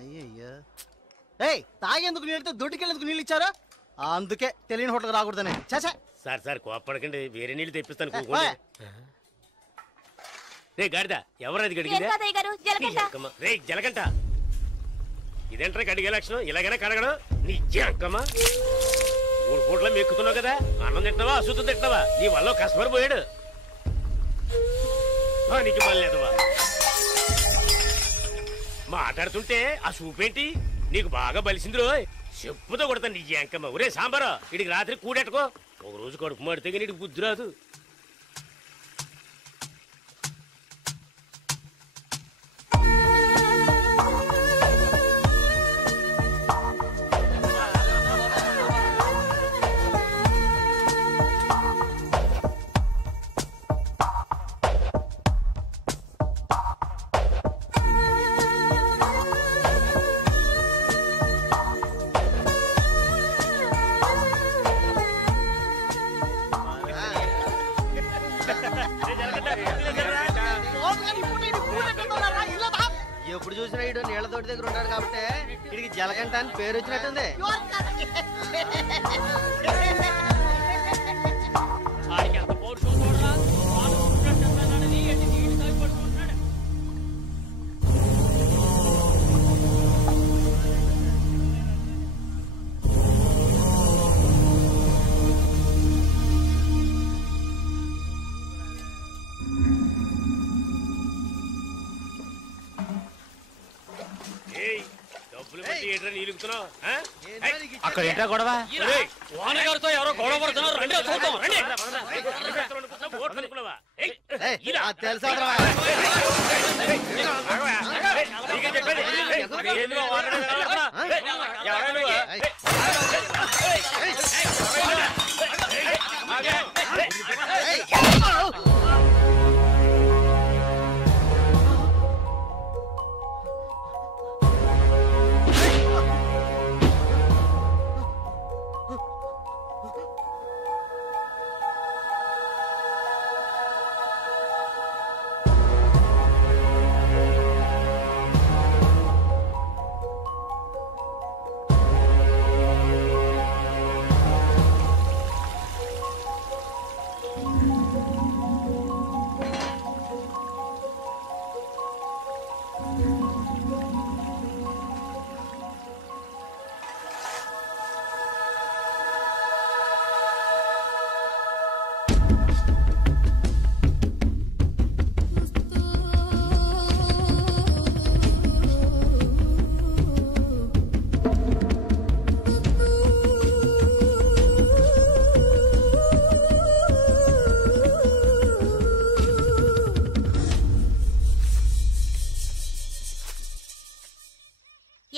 అయ్యయ్యా తాగేందుకు నీళ్ళతో దొడ్డుకెళ్ళేందుకు నీళ్ళు ఇచ్చారా? అందుకే తెలియని హోటల్కి రాకూడదని. చేసా సార్ సార్ కోప్పడకండి, వేరే నీళ్ళు తెప్పిస్తాను. రే గాడిద, ఎవరది గడిగిందా? రే జలగంట, ఇదేంట్రా కడిగే లక్షణం? ఇలాగైనా కడగడం నీ అక్కమ్మా. 3 పూట్ల మెక్కుతున్నావు కదా, అన్నం తింటున్నావా అశుద్ధం తింటున్నావా? నీ వల్ల కస్టమర్ పోయాడు. నీకు మళ్ళేదవా మాట్లాడుతుంటే ఆ సూపేంటి నీకు బాగా బలిసింది రోయ్. చెప్పుతో కొడతాను నీ అంకమ్మ. ఒరే సాంబారా, ఇడికి రాత్రి కూడెట్టుకో. ఒక రోజు కడుపు మాడితే నీకు బుద్ధి రాదు. ఎప్పుడు చూసినా ఇడు నీళ్ల తోటి దగ్గర ఉంటాడు కాబట్టి ఇడికి జలగంట అని పేరు వచ్చినట్టుంది. అక్కడ ఏంటా గొడవ? వానగారితో ఎవరో గొడవ పడుతున్నారు. తెలుసా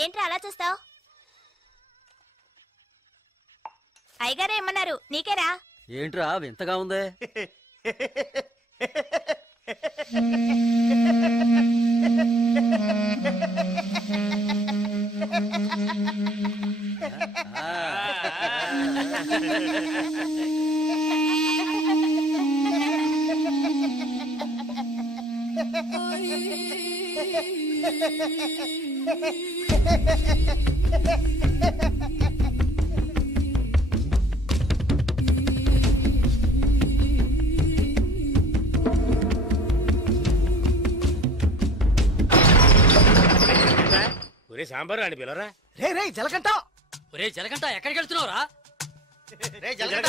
ఏంట్రా అలా చూస్తావు? అయ్యగారే ఏమన్నారు? నీకేరా? ఏంట్రా వింతగా ఉంది? ఒరే సాంబారు అని పిలవరా. రే రే జలగంట, ఒరే జలగంట ఎక్కడికి వెళ్తున్నావురా? రే జలగంట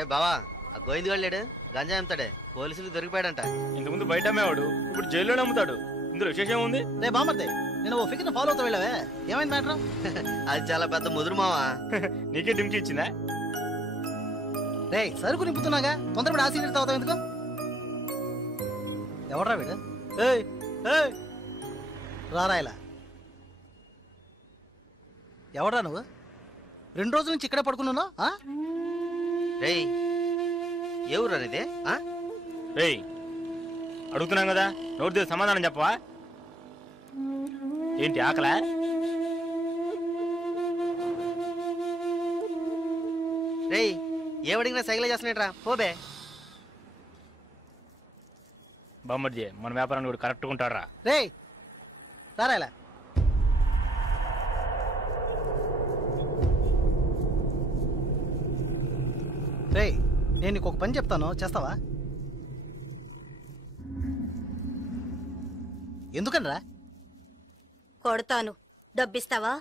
ఏ బావా ఆ గోవింద్ గారు లేడు గంజా అమ్ముతాడే పోలీసులకు దొరికిపోయాడంట. ఇంతకుముందు బయట అమ్మేవాడు ఇప్పుడు జైల్లోనే అమ్ముతాడు. ఇందులో విశేషం ఉంది. రే బామర్దే నేను ఓ ఫిగర్ ఫాలో అవుతా వెళ్ళావే ఏమైంది మ్యాటర్? అది చాలా పెద్ద ముదురు మావా. నీకే డింకి ఇచ్చిందా? రే సరుకు నింపుతున్నాగా తొందరపడి ఆ సీనియర్ తాగుతావు ఎందుకు? ఎవడరా వీడు? ఏయ్ ఏయ్ రారా ఇలా. ఎవడరా నువ్వు? 2 రోజుల నుంచి ఇక్కడే పడుకున్నావు? రేయ్ ఎవరు అనేది? రేయ్ అడుగుతున్నాం కదా, నోటి దగ్గర సమాధానం చెప్పవా? ఏంటి ఆకలా? రేయ్ ఏమడిగినా సైకిల్ చేస్తున్నాడ్రా పోబే. బామ్మర్జీ మన వ్యాపారాన్ని కూడా కరెక్ట్గా ఉంటాడు రా. రేయ్ రారా ఇలా. రేయ్ నేను నీకు ఒక పని చెప్తాను చేస్తావా? ఎందుకనరా? కొడతాను, డబ్బిస్తావా?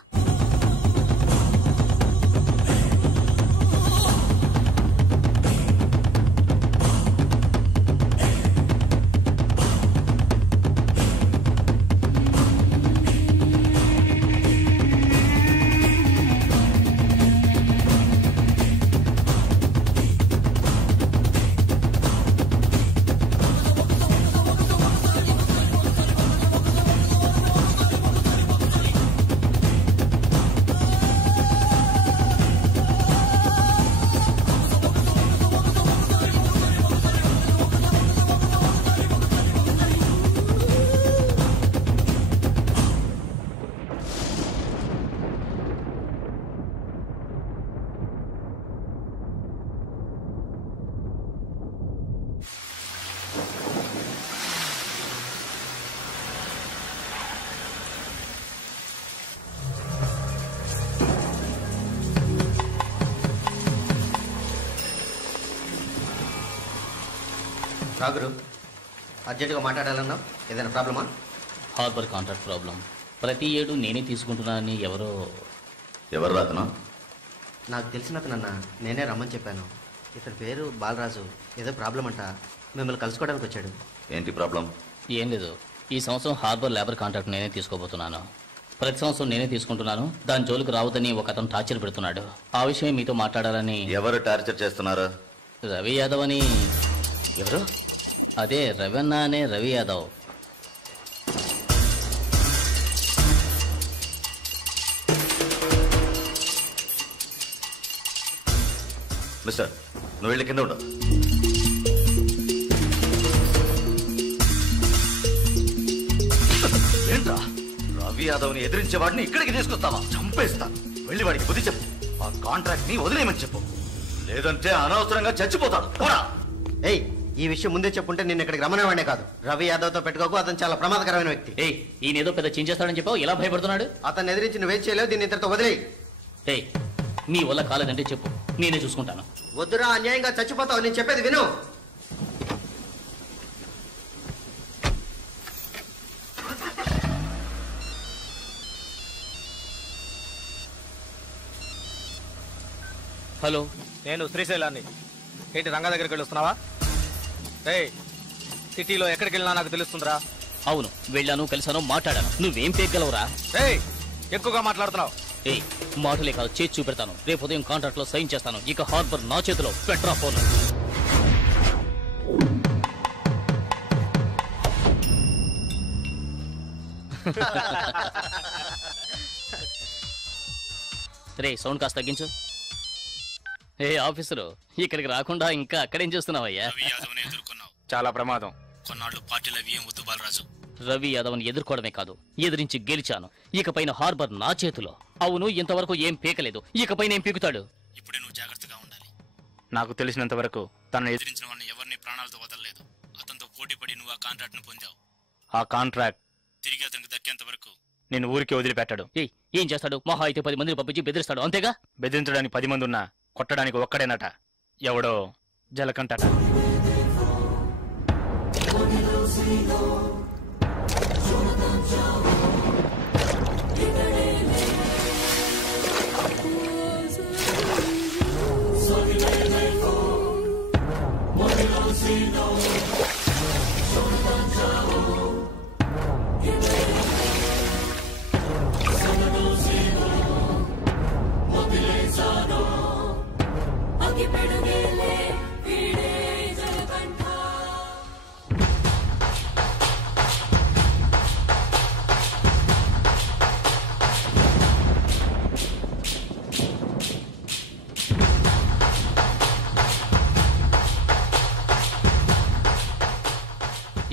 రాగురు అర్జెంటుగా మాట్లాడాలన్నావు, ఏదైనా ప్రాబ్లమా? Harbour contract problem. ప్రతి ఏడు నేనే తీసుకుంటున్నానని ఎవరు రాతనా? నాకు తెలిసిన అతనన్నా, నేనే రమ్మని చెప్పాను. ఇతని పేరు బాలరాజు. ఏదో ప్రాబ్లం అంట, మిమ్మల్ని కలుసుకోవడానికి వచ్చాడు. ఏంటి ప్రాబ్లం? ఏం లేదు, ఈ సంవత్సరం హార్బర్ లేబర్ కాంట్రాక్ట్ నేనే తీసుకోబోతున్నాను. ప్రతి సంవత్సరం నేనే తీసుకుంటున్నాను. దాని జోలికి రావద్దని ఒక అతను టార్చర్ పెడుతున్నాడు. ఆ విషయం మీతో మాట్లాడాలని. ఎవరు టార్చర్ చేస్తున్నారు? రవి యాదవ్ అని. ఎవరు? అదే రవణ అనే రవి యాదవ్. మిస్టర్ నువ్వు వెళ్ళి కింద ఉండవు. ఏంట్రా రవి యాదవ్ని ఎదిరించే వాడిని ఇక్కడికి తీసుకొస్తావా? చంపేస్తాను. వెళ్ళి వాడికి బుద్ధి చెప్పు. ఆ కాంట్రాక్ట్ ని వదిలేయమని చెప్పు, లేదంటే అనవసరంగా చచ్చిపోతాడు. పోరా. ఏయ్ ఈ విషయం ముందే చెప్పుంటే నేను ఇక్కడికి రమ్మనేవాడే కాదు. రవి యాదవ్తో పెట్టుకోకు, అతను చాలా ప్రమాదకరమైన వ్యక్తి. ఏయ్ ఈయన ఏదో పెద్ద చించేస్తాడని చెప్పావు, ఎలా భయపడుతున్నాడు? అతన్ని ఎదిరించి నువ్వేం చేయలేవు, దీన్ని ఇతరుతో వదిలేయి. ఏయ్ నీ వల్ల కాలేదంటే చెప్పు, నేనే చూసుకుంటాను. వద్దురా, అన్యాయంగా చచ్చిపోతావు. నేను చెప్పేది విను. హలో, నేను శ్రీశైలాన్ని. ఏంటి రంగా దగ్గరికి వెళ్ళొస్తున్నావా? ఏయ్ సిటీలో ఎక్కడికి వెళ్ళినా నాకు తెలుస్తుందిరా. అవును వెళ్ళాను, కలిసాను, మాట్లాడాను. నువ్వేం పేగలవురా? ఏయ్ ఎక్కువగా మాట్లాడుతున్నావు. ఏయ్ మాటలే కాదు, చేసి చూపెడతాను. రేపు ఉదయం కాంట్రాక్ట్ లో సైన్ చేస్తాను. ఇక హార్బర్ నా చేతిలో. Petra phone. రే సౌండ్ కాస్త తగ్గించు. ఏ ఆఫీసరు, ఇక్కడికి రాకుండా ఇంకా అక్కడేం చేస్తున్నావయ్యా? చాలా ప్రమాదం. కొన్నాళ్ళు పార్టీలో ఏం వద్దు బాలరాజు. రవి యాదవ్ని ఎదుర్కోవడమే కాదు, ఎదిరించి గెలిచాను. ఇకపైన హార్బర్ నా చేతిలో. అవును ఇంతవరకు ఏం పీకలేదు, ఇకపైన ఏం పీకుతాడు? ఇప్పుడే నువ్వు జాగ్రత్తగా ఉండాలి. నాకు తెలిసినంత వరకు తనను ఎదిరించిన వాడిని ఎవరిని ప్రాణాలతో వదలలేదు. అతనితో పోటీ పడి నువ్వు ఆ కాంట్రాక్ట్ ను పొందావు. ఆ కాంట్రాక్ట్ తిరిగి అతనికి దక్కేంత వరకు నేను ఊరికి వదిలిపెట్టాడు. ఏం చేస్తాడు? మహా అయితే 10 మందిని పంపించి బెదిరిస్తాడు, అంతేగా? బెదిరించడానికి 10 మంది ఉన్నా కొట్టడానికి ఒక్కడేనట. ఎవడో జలకంటట.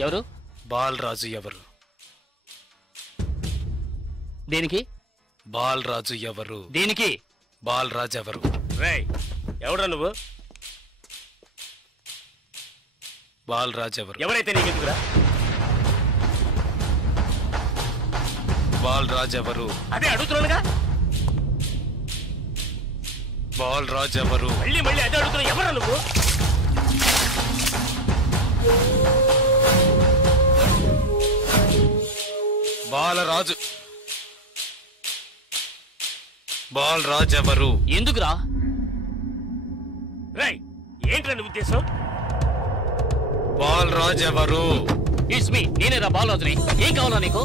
ఎవరు? బాలరాజు ఎవరు? దేనికి? బాలరాజు ఎవరు? దేనికి? బాలరాజు ఎవరు? రేయ్ ఎవడా నువ్వు? బాలరాజు ఎవరు? ఎవరైతే నీకెందుకురా? బాలరాజు ఎవరు? అదే అడుగుతున్నానుగా. బాలరాజు ఎవరు? మళ్ళీ మళ్ళీ అదే అడుగుతున్నా. ఎవరా నువ్వు? బాలరాజు. బాలరాజు ఎవరు? ఎందుకురా? రేయ్ ఏంట్రా నీ ఉద్దేశం? బాలరాజు ఎవరు? ఇట్స్ మీ, నేనేరా బాలరాజుని. ఏం కావాలా నీకు?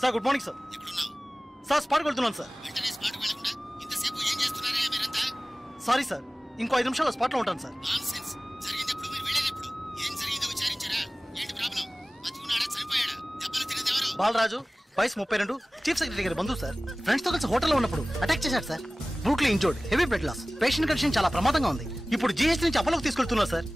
Sir good morning sir. Sir స్పాట్కి వెళ్తున్నాను సార్. సారీ సార్, ఇంకో 5 నిమిషాల్లో స్పాట్లో ఉంటాను సార్. బాలరాజు వయసు 32, చీఫ్ సెక్రటరీ గారి బంధువు సార్. ఫ్రెండ్స్ తో కలిసి హోటల్లో ఉన్నప్పుడు అటాక్ చేశారు sir. Brutally injured, heavy blood loss, patient condition చాలా ప్రమాదంగా ఉంది. ఇప్పుడు జీహెచ్ నుంచి అపోలోకి తీసుకెళ్తున్నారు సార్.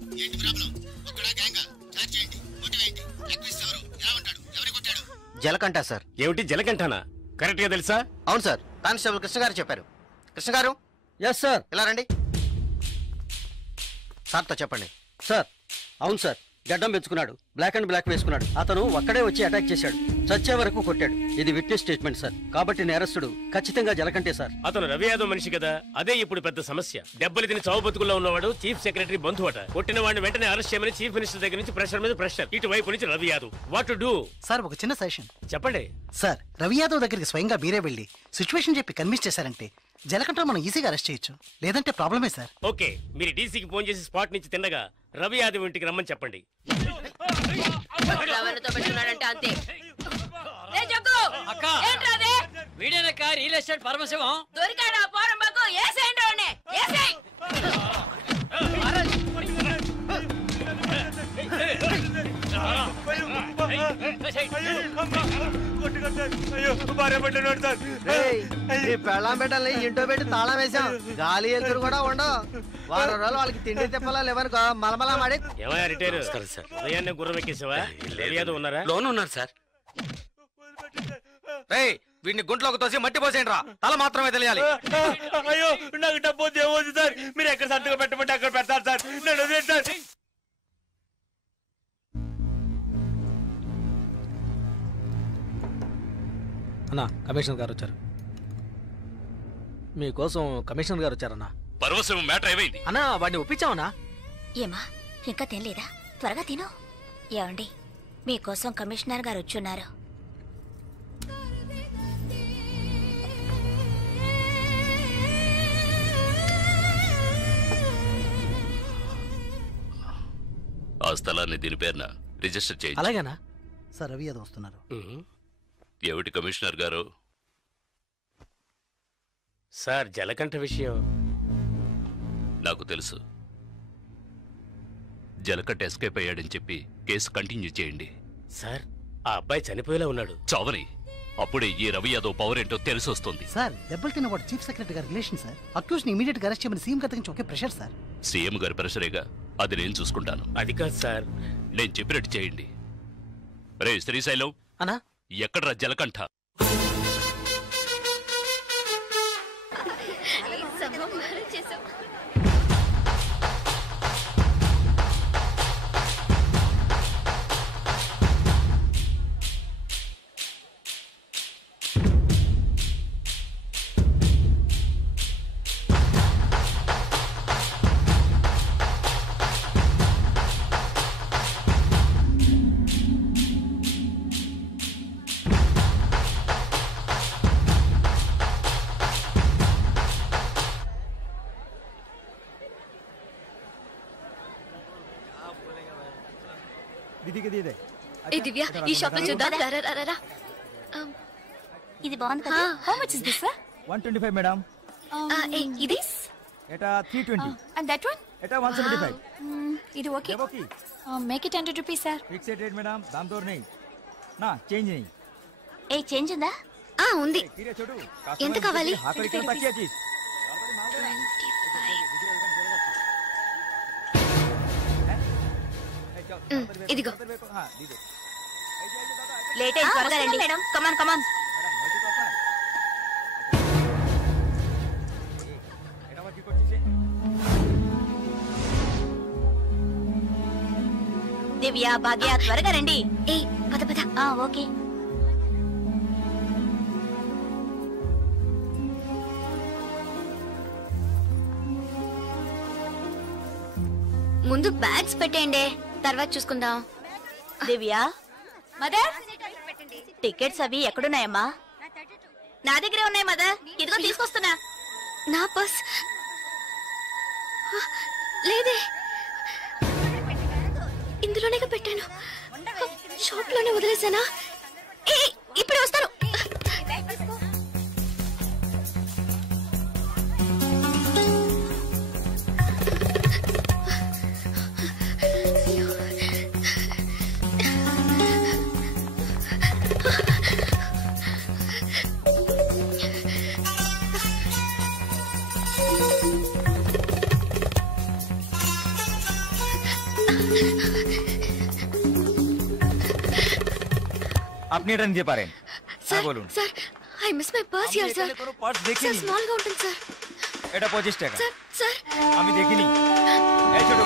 జలకంట సార్. ఏమిటి జలకంఠనా? కరెక్ట్ గా తెలుసా? అవును సార్, కానిస్టేబుల్ కృష్ణ గారు చెప్పారు. కృష్ణ గారు. Yes sir. ఇలా రండి. సార్తో చెప్పండి. సార్ అవును సార్, గడ్డం పెంచుకున్నాడు, బ్లాక్ అండ్ బ్లాక్ వేసుకున్నాడు. అతను ఒక్కడే వచ్చి అటాక్ చేశాడు, చచ్చే వరకు కొట్టాడు. ఇది విట్నెస్ స్టేట్మెంట్ సార్, కాబట్టి నేరస్తుడు ఖచ్చితంగా జలకంటే సార్. అతను రవి యాదవ్ మనిషి కదా, అదే ఇప్పుడు పెద్ద సమస్య. దెబ్బలు తిని చావు బతుకుల్లో ఉన్నవాడు చీఫ్ సెక్రటరీ బంధువు అట. కొట్టిన వాడిని వెంటనే అరెస్ట్ చేయమని చీఫ్ మినిస్టర్ దగ్గర నుంచి ప్రెషర్ మీద ప్రెషర్. ఇటువైపు నుంచి Ravi Yadav. What to do? Sir ఒక చిన్న సజెషన్ చెప్పండి. సార్ రవి యాదవ్ దగ్గరికి స్వయంగా మీరే వెళ్ళి సిచ్యువేషన్ చెప్పి కన్విన్స్ చేశారంటే జలకంట మనం ఈజీగా అరెస్ట్ చేయొచ్చు, లేదంటే ప్రాబ్లమే సార్. ఓకే, మీరు డీసీకి ఫోన్ చేసి స్పాట్ నుంచి తిన్నగా రవి యాదవ్ ఇంటికి రమ్మని చెప్పండి. అంతే. అక్క వీడేనక్క రియల్ ఎస్టేట్ పరమశివం. దొరికాడా పోరంబాకు? ఏసేయండి వాడిని, ఏసేయ్. పెళ్ళాం పెట్టాలి, ఇంటో పెట్టి తాళం వేసాం. గాలి ఎదురు కూడా ఉండవు. వారం రోజులు వాళ్ళకి తిండి తిప్పలా లేవనుకో మలమలా మాడి. ఏమయ్యా రిటైర్ సార్, ఉదయాన్నే గుర్రం ఎక్కేసావా? రవి యాదవ్ ఉన్నారా? లోన్ ఉన్నారు సార్. రేయ్ వీడిని గుంట్లోకి తోసి మట్టి పోసేయండి రా, తల మాత్రమే తెలియాలి. అయ్యో నాకు డబ్బు దేవోదు సార్, మీరు ఎక్కడ సంతకం పెట్టమంటే అక్కడ పెడతారు సార్. నేను వదిలేండి సార్. అన్నా కమిషనర్ గారు వచ్చారు. మీకోసం కమిషనర్ గారు వచ్చారన్నా. పరవశం మ్యాటర్ ఏమైంది అన్నా? వాడిని ఒప్పించావునా? ఏమా ఇంకా తినలేదా? త్వరగా తిను. ఏమండి మీకోసం కమిషనర్ గారు వచ్చున్నారు. ఆ స్థలాన్ని దీని పేరున రిజిస్టర్ చేయండి. అలాగేనా సార్? రవి యాదవ్ వస్తున్నారు. ఏమిటి కమిషనర్ గారు? సార్ జలకంఠ విషయం నాకు తెలుసు. జలకంఠ ఎస్కేప్ అయ్యాడని చెప్పి కేసు కంటిన్యూ చేయండి. సార్ ఆ అబ్బాయి చనిపోయేలా ఉన్నాడు. చావని అప్పుడే ఈ రవి యాదవ్ పవర్ ఏంటో తెలిసి వస్తుంది. సార్ దెబ్బలు తిన్నవాడు చీఫ్ సెక్రటరీ గారి రిలేషన్ సార్. అక్యూజ్ ని ఇమీడియట్ గా అరెస్ట్ చేయమని సీఎం గారి నుంచి ఒకే ప్రెషర్ సార్. సీఎం గారి ప్రెషరేగా, అది నేను చూసుకుంటాను. అది కాదు సార్, నేను చెప్పినట్టు చేయండి. రే శ్రీశైలం అన్నా, ఎక్కడ్రా జలకంఠ? దివ్య ఈ షాప్ లో చూద్దాం. ఇది బాగుంది కదా. How much is this sir? 125 madam. ఇది ఎటా 320 అండ్ దట్ వన్ ఎటా 175. ఇది okay. Make it 100 rupees sir. Fixed rate madam, దామ్ దోర్ नहीं నా చేంజ్ नहीं. ఏ చేంజ్ ఉందా? ఉంది. ఎంత కావాలి? ఇదిగో. లేట్ అయింది, త్వరగా రండి మేడం. కమాన్ కమాన్. దివ్య, భాగ్య త్వరగా రండి. ఏ పద పద. ఓకే. ముందు బ్యాగ్స్ పెట్టేయండి, తర్వాత చూసుకుందాం. దివ్య, మదర్ టికెట్స్ అవి ఎక్కడున్నాయమ్మా? నా దగ్గరే ఉన్నాయి మదర్. ఇదిగో తీసుకొస్తున్నా. నా పర్స్ లేదే, ఇందులోనే పెట్టాను. షాప్ లోనే వదిలేసానా? ఇప్పుడే వస్తాను. আপনি এটা নিতে পারেন। হ্যাঁ বলুন sir, I miss my purse here sir. Purse দেখিনি। স্যার স্মল గా ఉంటుంది স্যার। এটা 25 টাকা। স্যার স্যার আমি দেখিনি। এই ছোট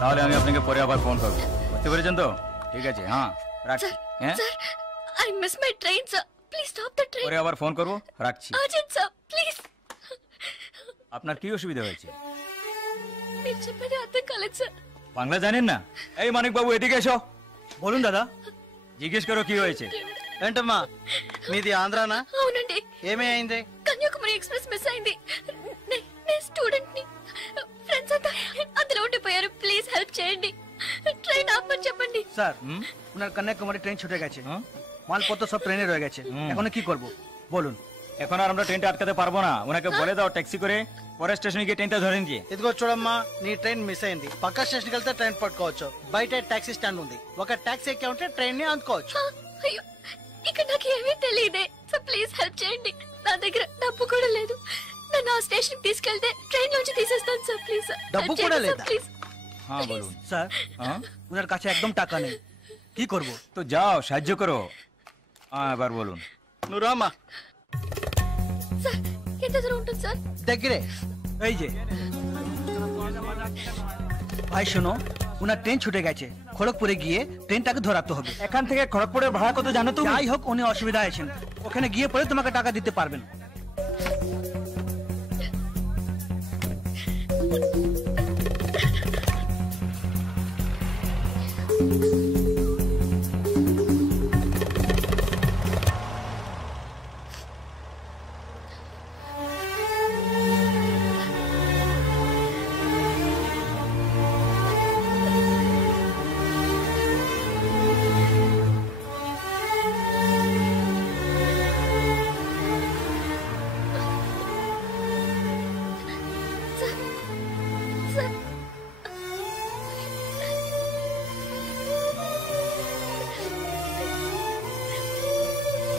তাহলে আমি আপনাকে পরে আবার ফোন করব। বুঝতে পেরেছেন তো? ঠিক আছে, হ্যাঁ রাখছি। হ্যাঁ sir, I miss my train sir, please stop the train. পরে আবার ফোন করব, রাখছি। Urgent sir, please. আপনার কি অসুবিধা হয়েছে? మీరు చెప్పేది అర్థం కాలేదు సార్। বাংলা জানেন না? এই মানিক বাবু এদিকে এসো। বলুন দাদা। জিজ্ঞেস করো কি হয়েছে। ఏంటమ్మా మీది ఆంధ్రానా? అవునండి. ఏమైంది? కన్యాకుమారి ఎక్స్ప్రెస్ మిస్ అయింది. నేను స్టూడెంట్ ని. ఫ్రెండ్స్ అంతా అందులో ఉండిపోయారు. ప్లీజ్ హెల్ప్ చేయండి. ট্রেন আপনি చెప్పండి। স্যার ওনার কন্যাকুমারী ট্রেন ছুটে গেছে, মালপত্র সব ট্রেনে রয়ে গেছে, এখন কি করব বলুন? এখন আর আমরা ট্রেনটা আটকাতে পারবো না, ওনাকে বলে দাও ট্যাক্সি করে পরে స్టేషన్ కి ట్రైన్ ধরে নিয়ে। ఇదిగో చూడమ్మా, నీ ట్రైన్ మిస్ అయింది. పక్క స్టేషన్కి వెళ్తే ట్రైన్ పట్టుకోవచ్చు. బయట టాక్సీ స్టాండ్ ఉంది, ఒక టాక్సీ ఎక్కి ఉంటే ట్రైన్ ని అందుకోవచ్చు. అయ్యో ఇక్కడ నాకు ఏమీ తెలియదే. సో ప్లీజ్ హెల్ప్ చేయండి. నా దగ్గర డబ్బు కూడా లేదు. నన్ను ఆ స్టేషన్ తీసుకెళ్తే ట్రైన్ నుంచి తీసేస్తాను సార్. ప్లీజ్ డబ్బు కూడా లేదా? ప్లీజ్। হ্যাঁ বলুন। স্যার ওনার কাছে একদম টাকা নেই, কি করব? তো যাও সাহায্য করো। এবার বলুন। నువ్వు రామ్మా। సార్ ఎంత దూరం ఉంటుంది సార్? దగ్గరే। এই যে ভাই শোনো, ওনার ট্রেন ছুটে গেছে, খড়গপুরে গিয়ে ট্রেনটাকে ধরাতে হবে। এখান থেকে খড়গপুরের ভাড়া কত জানো তুমি? যাই হোক উনি অসুবিধা আছেন, ওখানে গিয়ে পরে তোমাকে টাকা দিতে পারবেন।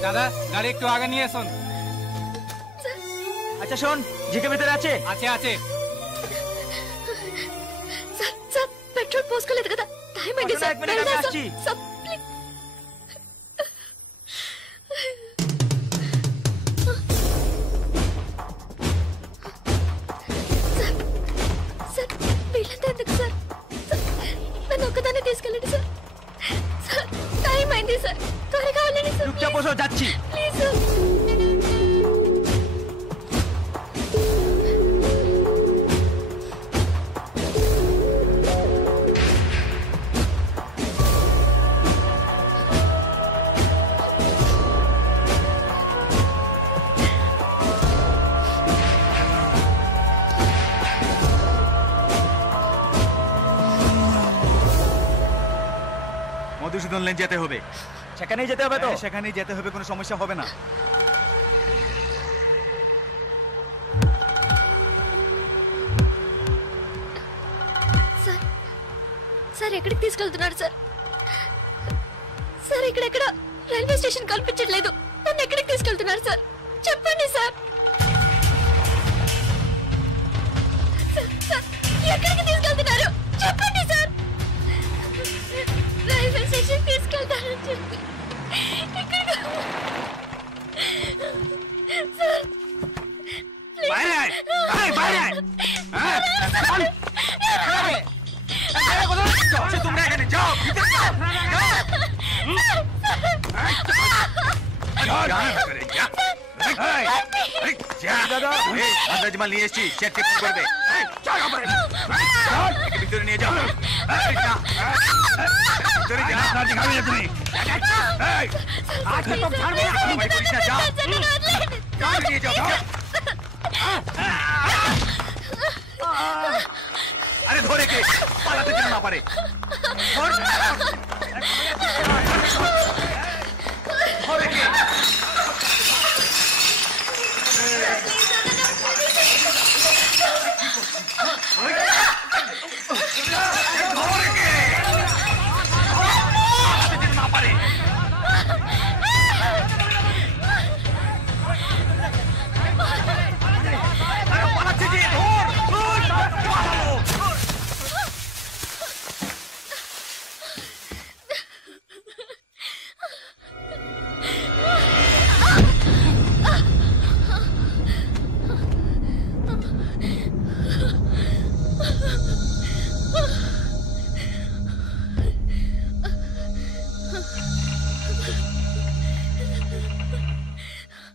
দাদা গাড়ি একটু আগে নিয়ে আসুন। আচ্ছা শোন, জিকে ভিতরে আছে? আছে আছে। సార్ సార్ పెట్రోల్ పోసుకోలేదు కదా, టైం అయింది సార్। এক মিনিট, আমি আসছি। Sir please. సార్ వీళ్ళంతా ఎందుకు సార్? నన్ను ఒక్కదాన్ని తీసుకెళ్ళండి సార్। సార్ టైం అయింది సార్, త్వరగా వెళ్ళండి సార్। চুপচাপ বসো, যাচ্ছি। Please sir. মধুসূদন লেন যেতে হবে। সেখানেই যেতে হবে তো? সেখানেই যেতে হবে, কোনো সমস্যা হবে না। సార్ సార్ ఎక్కడికి తీసుకెళ్తున్నారు సార్? సార్ ఇక్కడెక్కడ రైల్వే స్టేషన్ కనిపించట్లేదు. నన్ను ఎక్కడికి తీసుకెళ్తున్నారు సార్? చెప్పండి సార్। సార్ ఎక్కడికి తీసుకెళ్తున్నారు చెప్పండి సార్। రైల్వే స్టేషన్ తీసుకెళ్తానని చెప్పి సార్ তোমরা এখানে যাও, ভিতরে যাও। আন্দাজমাল নিয়ে এসছি, চেক চেক করবে। ভিতরে নিয়ে যাও, ভিতরে যাও। দিখাবি না তুমি, যাও নিয়ে যাও। আরে ধরে কে পালাতে যেন না পারে। ধরে কে?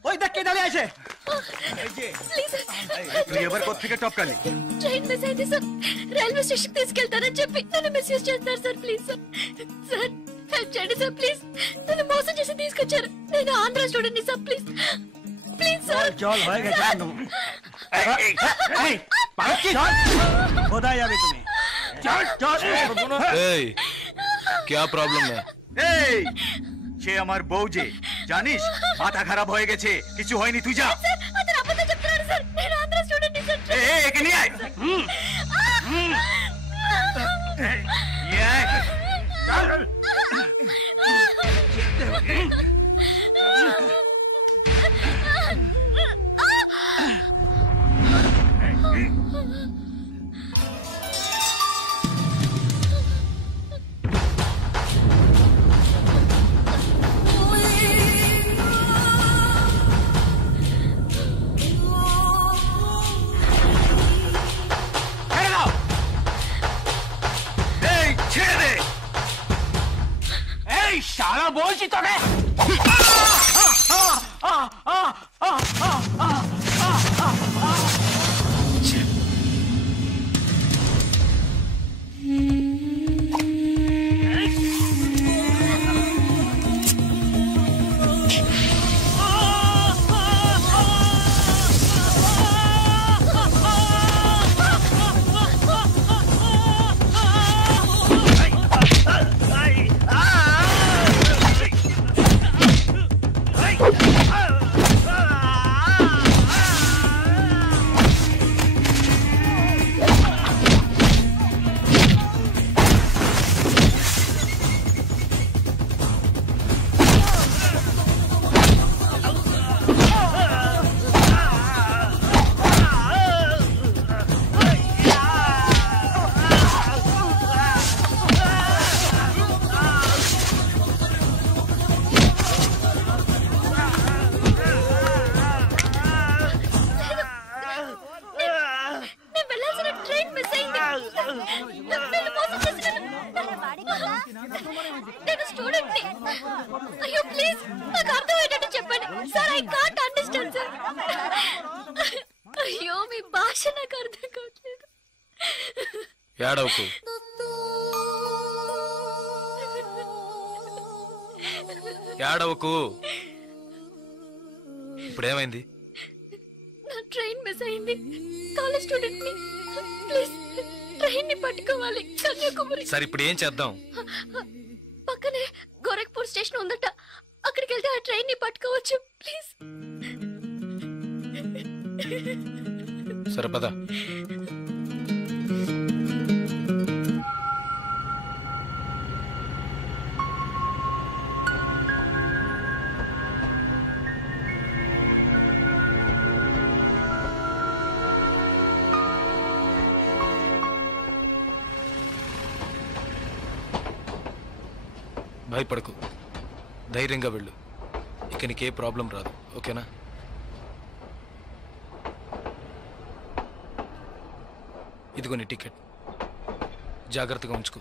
ওই দেখ কে দাঁড়িয়ে আছে। তুই এবার কোত্থেকে টপকালি? ట్రైన్ మిస్ అయింది సార్। రైల్వే స్టేషన్ తీసుకెళ్తానని చెప్పి నన్ను మిస్యూజ్ చేస్తున్నారు sir. Please sir, sir help చేయండి సార్ ప్లీజ్. నన్ను మోసం చేసి తీసుకొచ్చారు. నేను ఆంధ్ర స్టూడెంట్ ని సార్ ప్లీజ్ ప్లీజ్ సార్. क्या प्रॉब्लम है? সে আমার বউ যে জানিস মাথা খারাপ হয়ে গেছে কিছু হয়নি তুই যা అతను అబద్ధం చెప్తున్నాడు సార్. నేను ఆంధ్ర స్టూడెంట్ ని సార్. একে নিয়ে আয় শালা বলছি তোকে నేను స్టూడెంట్ ని. అయ్యో ప్లీజ్ నాకు అర్థమయ్యేటట్టు చెప్పండి sir. I can't understand sir. అయ్యో మీ భాష నాకు అర్థం కావట్లేదు. ఏడవకు. ఏడవకు. ఇప్పుడేమైంది? నా ట్రైన్ మిస్ అయింది. కాలేజ్ స్టూడెంట్ ని. ప్లీజ్ ట్రైన్ ని పట్టుకోవాలి కన్యాకుమారి. సరే ఇప్పుడు ఏం చేద్దాం? పక్కనే గోరఖ్పూర్ స్టేషన్ ఉందట. అక్కడికి వెళ్తే ఆ ట్రైన్ ని పట్టుకోవచ్చు ప్లీజ్. సరే పద. భయపడకు, ధైర్యంగా వెళ్ళు. ఇక నీకే ప్రాబ్లం రాదు, ఓకేనా? ఇదిగో నీ టికెట్, జాగ్రత్తగా ఉంచుకో.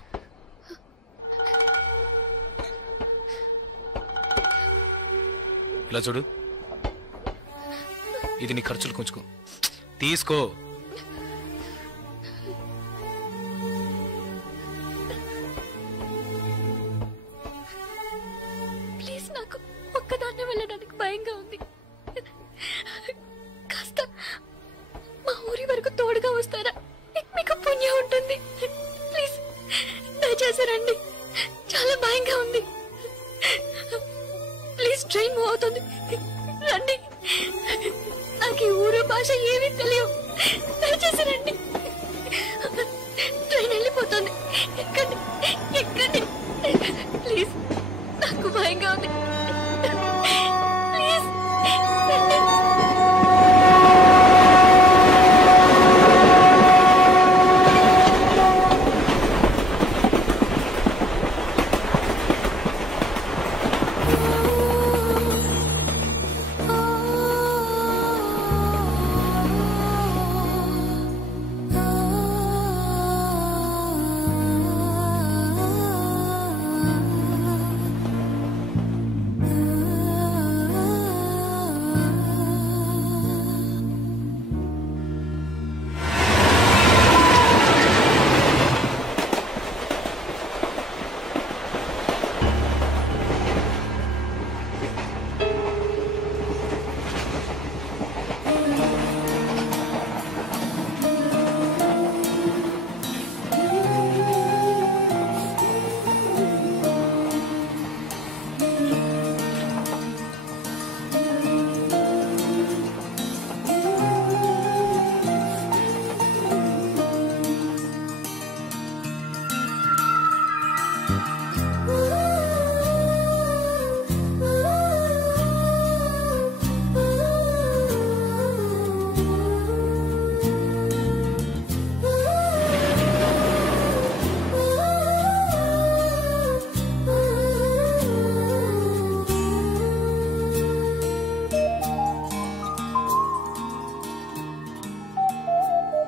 ఇలా చూడు, ఇది నీ ఖర్చులు కొంచుకో. తీసుకో. ప్లీజ్ నాకు ఒక్కదాన్నే వెళ్ళడానికి భయంగా ఉంది. కాస్త మా ఊరి వరకు తోడుగా వస్తారా? మీకు పుణ్యం ఉంటుంది. ప్లీజ్ దయచేసి రండి. చాలా భయంగా ఉంది. ప్లీజ్ ట్రైన్ మూవ్ అవుతుంది, రండి. నాకు ఈ ఊరు భాష ఏమీ తెలియవు. దయచేసి రండి. ట్రైన్ వెళ్ళిపోతుంది. ఎక్కండి, ఎక్కండి. ప్లీజ్ నాకు భయంగా ఉంది. ప్లీజ్ రండి.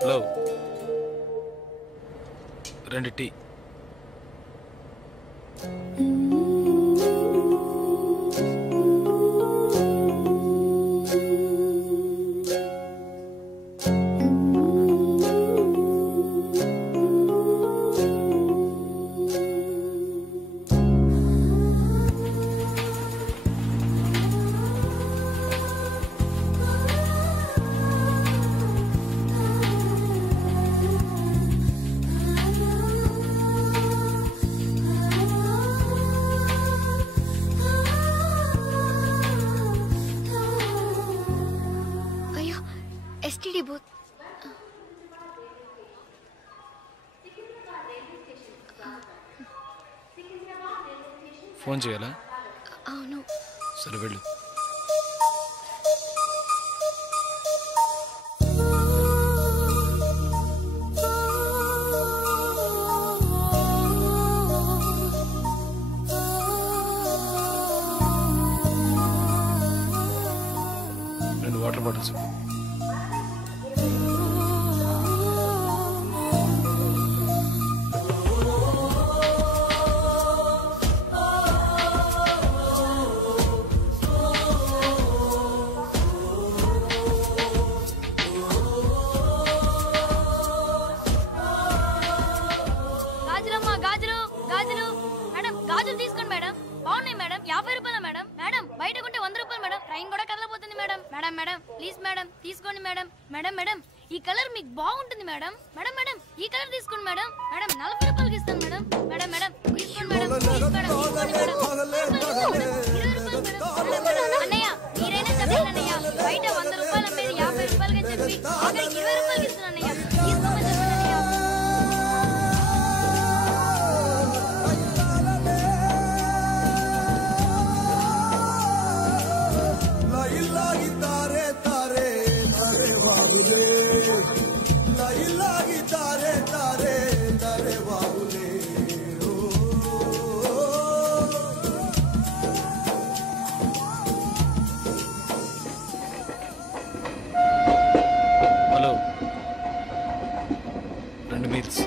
హలో, 2 టీ. STD booth. ఫోన్ చేయాలా? అవును. సరే వెళ్ళు. Water bottles. గాజులమ్మా, గాజులు గాజులు. మేడం గాజులు తీసుకోండి మేడం. బాగున్నాయి మేడం. 50 రూపాయలు మేడం. మేడం బయట కొంటే 100 రూపాయలు మేడం. ట్రైన్ కూడా కదలపోతుంది madam. Madam madam please madam తీసుకోండి మేడం. మేడం మేడం ఈ కలర్ మీకు బాగుంటుంది మేడం. మేడం మేడం ఈ కలర్ తీసుకోండి మేడం. మేడం 40 రూపాయలకి ఇస్తాను మేడం. మేడం మేడం తీసుకోండి మేడం. ప్లీజ్ మేడం తీసుకోండి మేడం. 20 రూపాయలు మేడం. అన్నయ్య మీరైనా చదివండి అన్నయ్య. బయట 100 రూపాయలు అమ్మేది 50 రూపాయలకి చెప్పి ఆఖరికి 20 రూపాయలకి ఇస్తాను అన్నయ్య. తీసుకోమని చెప్పండి అన్నయ్య. Hello, 2 meals.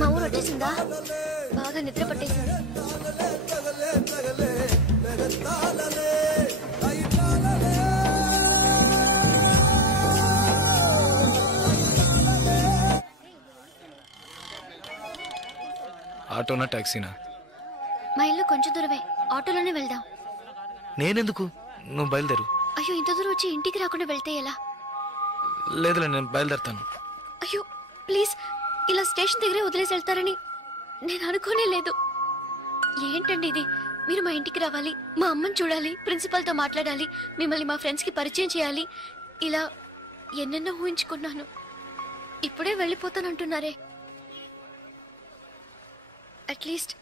మా ఊరు వచ్చేసిందా? బాగా నిద్ర పట్టేసింది. ఆటోనా టాక్సీనా? మా ఇల్లు కొంచెం దూరమే, ఆటోలోనే వెళ్దాం. నేనెందుకు, నువ్వు బయలుదేరు. అయ్యో ఇంత దూరం వచ్చి ఇంటికి రాకుండా వెళ్తే ఎలా? లేదులే, నేను బయలుదేరుతాను. అయ్యో ప్లీజ్, ఇలా స్టేషన్ దగ్గరే వదిలేసి వెళ్తారని నేను అనుకోనే లేదు. ఏంటండి ఇది? మీరు మా ఇంటికి రావాలి, మా అమ్మని చూడాలి, ప్రిన్సిపల్తో మాట్లాడాలి, మిమ్మల్ని మా ఫ్రెండ్స్కి పరిచయం చేయాలి, ఇలా ఎన్నెన్నో ఊహించుకున్నాను. ఇప్పుడే వెళ్ళిపోతానంటున్నారే. అట్లీస్ట్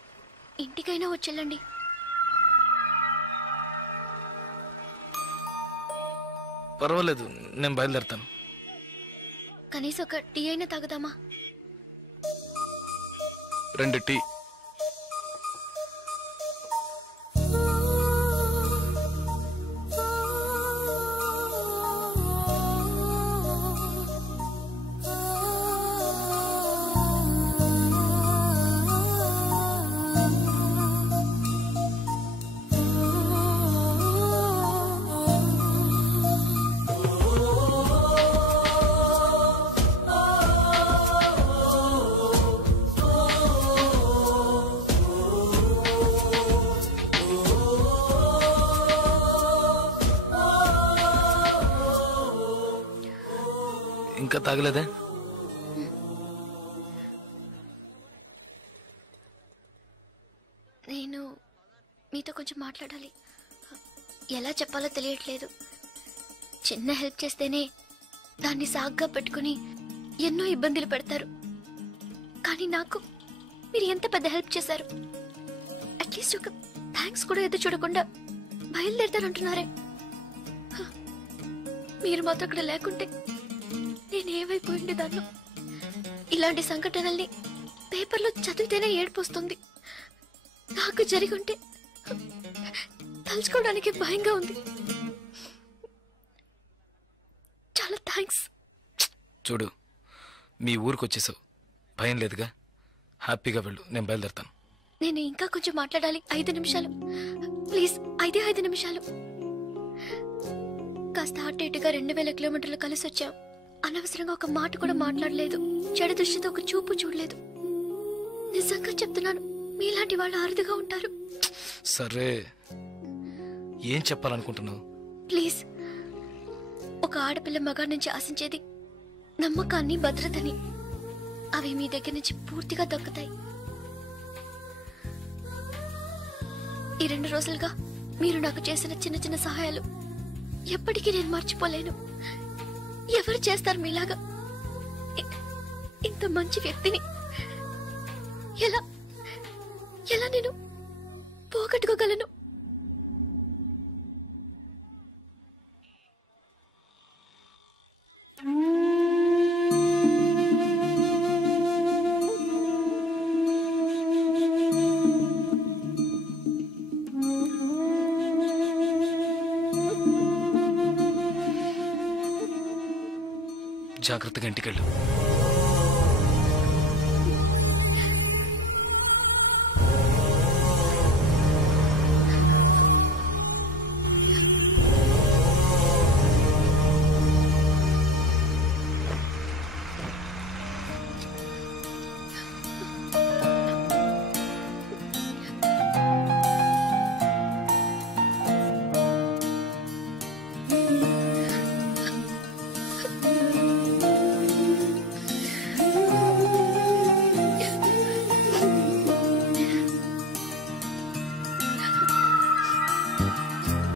ఇంటికైనా వచ్చేళ్ళండి. పర్వాలేదు, నేను బయలుదేరుతాను. కనీసం ఒక టీ అయినా తాగుదామా? 2 టీ. ఇంకా తాగలేదే? నేను మీతో కొంచెం మాట్లాడాలి. ఎలా చెప్పాలో తెలియట్లేదు. చిన్న హెల్ప్ చేస్తేనే దాన్ని సాగ్గా పెట్టుకుని ఎన్నో ఇబ్బందులు పెడతారు. కానీ నాకు మీరు ఎంత పెద్ద హెల్ప్ చేశారు. అట్లీస్ట్ ఒక థ్యాంక్స్ కూడా ఎదురు చూడకుండా బయలుదేరుతానంటున్నారే. మీరు మాత్రం అక్కడ లేకుంటే నేను ఏమైపోయింది దాన్ని. ఇలాంటి సంఘటనల్ని పేపర్లో చదివితేనే ఏడుపు వస్తుంది. నాకు జరిగి ఉంటే తలుచుకోవడానికి భయంగా ఉంది. చాలా థ్యాంక్స్. చూడు, మీ ఊరికి వచ్చేసావు, భయం లేదుగా. హ్యాపీగా వెళ్ళు, నేను బయలుదేరుతాను. నేను ఇంకా కొంచెం మాట్లాడాలి. 5 నిమిషాలు ప్లీజ్. 5 నిమిషాలు. కాస్త అటు ఇటుగా 2000 కిలోమీటర్లు కలిసి వచ్చాం. అనవసరంగా ఒక మాట కూడా మాట్లాడలేదు. చెడు దృష్టితో ఒక చూపు చూడలేదు. నిజంగా చెప్తున్నాను, మీలాంటి వాళ్ళు అరుదుగా ఉంటారు. సరే, ఏం చెప్పాలనుకుంటున్నావు? ప్లీజ్. ఒక ఆడపిల్ల మగాడి నుంచి ఆశించేది నమ్మకాన్ని, భద్రతని. అవి మీ దగ్గర నుంచి పూర్తిగా దక్కుతాయి. ఈ 2 రోజులుగా మీరు నాకు చేసిన చిన్న చిన్న సహాయాలు ఎప్పటికీ నేను మర్చిపోలేను. ఎవరు చేస్తారు మీలాగా? ఇంత మంచి వ్యక్తిని ఎలా ఎలా నేను పోగొట్టుకోగలను? జాగ్రత్తగా ఇంటికెళ్ళు.